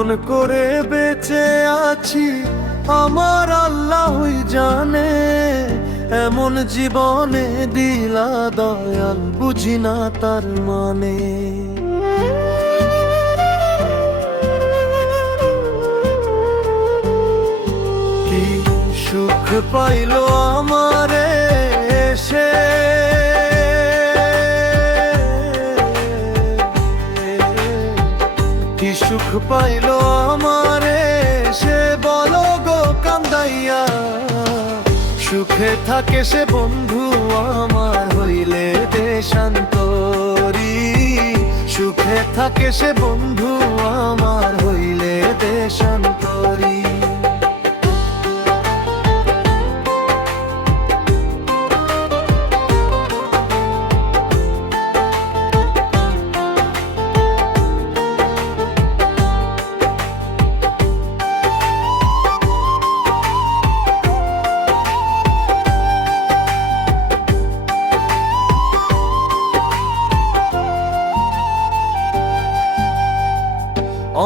কেমন করে বেঁচে আছি আমার আল্লাহই জানে। এমন জীবনে দিলা দয়াল, বুঝি না তার মানে। কি সুখ পাইল আমারে সে, কি সুখ পাইল আমারে সে, বলো গো কান্দাইয়া। সুখে থাকে সে বন্ধু আমার, হইলে দেশান্তরী। সুখে থাকে সে বন্ধু আমার, হইলে দেশান্তরী।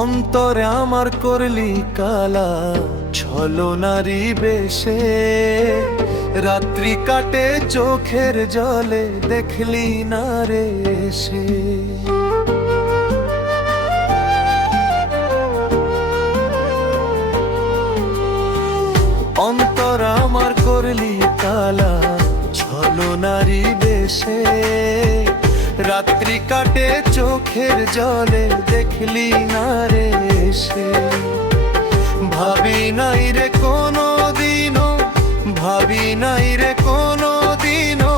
অন্তরে আমার করলি কালা ছলনারি বেশে, রাত্রি কাটে চোখের জলে দেখলি না রে সে। অন্তর আমার করলি কালা ছলনারি বেশে, রাত্রি কাটে চোখের জলে দেখলি না রে সে। ভাবি নাই রে কোনো দিনও, ভাবি নাই রে কোনো দিনও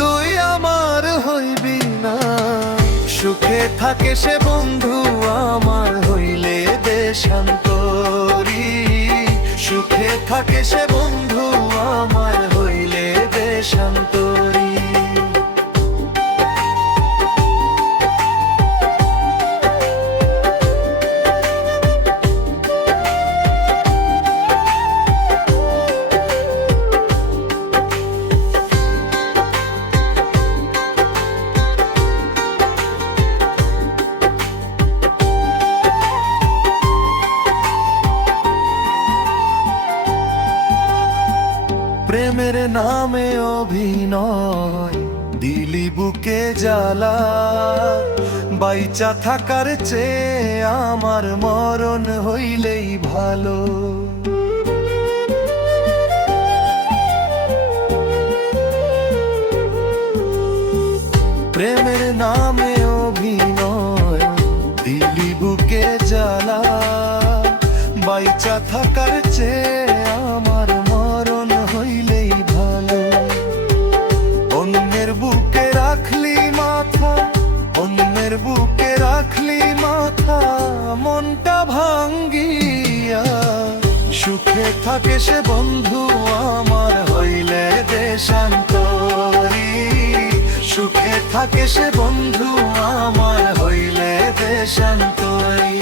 তুই আমার হইবি না। সুখে থাকে সে বন্ধু আমার, হইলে দেশান্তরী। সুখে থাকে সে বন্ধু আমার, হইলে দেশান্তরী। প্রেমের নামে অভিনয় দিলি বুকে জ্বালা, বাইচা থাকার চেয়ে আমার মরণ হইলেই ভালো। প্রেমের নামে অভিনয় দিলি বুকে জ্বালা, বাইচা থাকার চেয়ে আমার মরণ হইলেই ভালো। অন্যের বুকে রাখলি মাথা, অন্যের বুকে রাখলি মাথা মনটা ভাঙ্গিয়া। সুখে থাকে সে বন্ধু আমার, হইলে দেশান্তরী। সুখে থাকে সে বন্ধু আমার, হইলে দেশান্তরী।